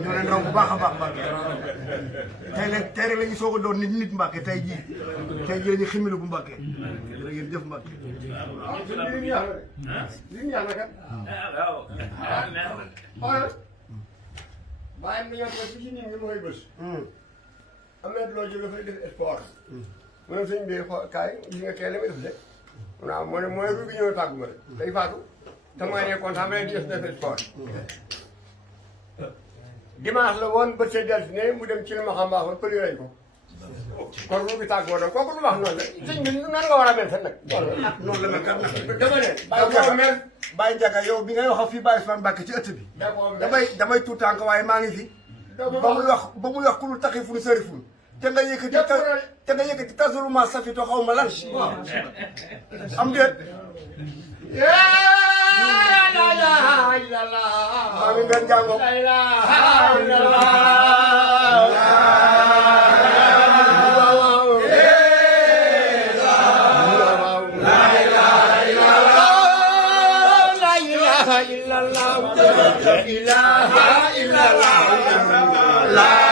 ñoo leen raw bu baax a baax Mbacke tey rek la ñu soog a doon nit Mbacke tey jii ñu ximilu bu Mbacke jërëjëf jëf Mbacke li ñaan kat bàyyam dañoo def ci nit ñi mooy bés am na loo jóge dafay def sport mu ne sëñ bi kaay gis nga kee la may def de waaw moo ne mooy ru gi ñëw tàggu ma de day faatu te mooy ne kontaan ma ne di def sport dimanche la woon ba see dellusi ne mu dem ci li ma xam baaxoon pël yooyu ko kon ru bi tàggoo doon kooku lu wax noonu la sëñ bi nan nga war a mel sax nag noonu la mel kat dama ne Baye Ndiaga yow bi ngay wax fii Baye Ousmane Mbacke ci ëtt bi damay tuut tànk waaye maa ngi fi ba muy wax ku lu taxi fun sëri fun te nga yëkkati tasuluma safito xaw ma lan am déet la ilaha illallah maa ngi ngeen jàngoo la ilaha illallah ilaha illallah la ilaha illallah la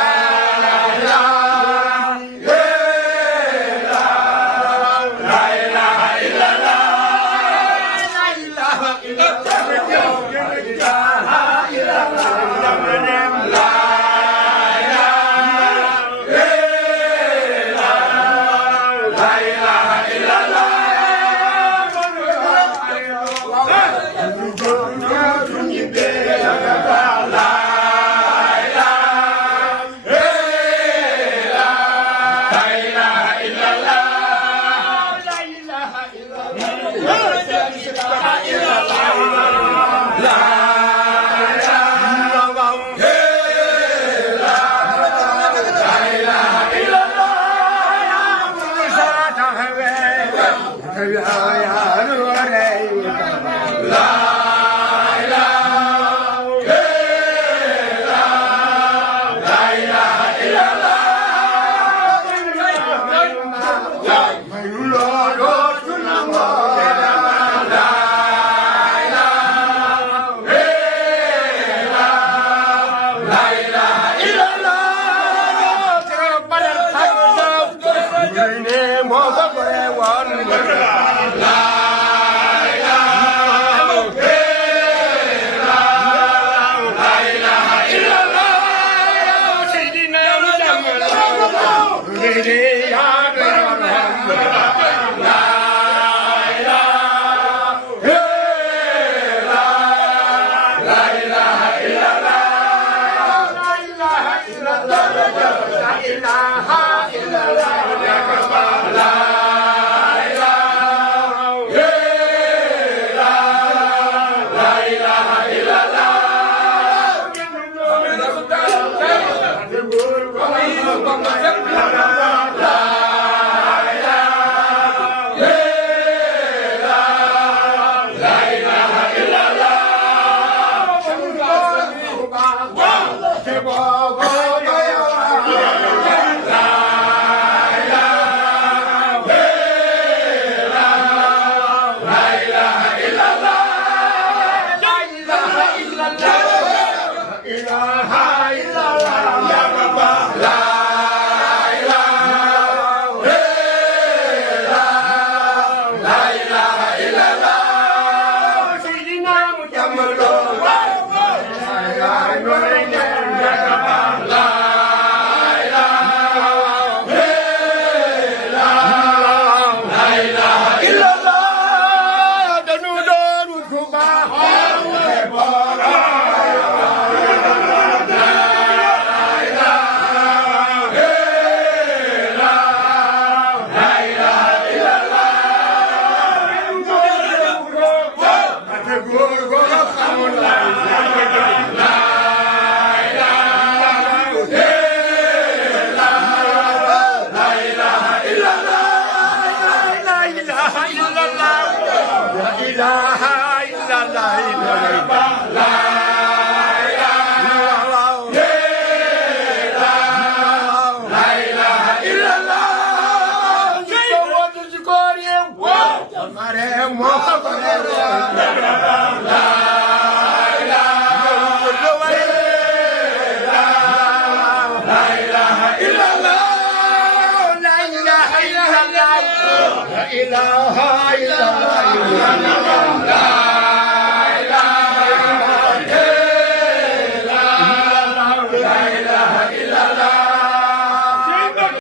ilaha illallah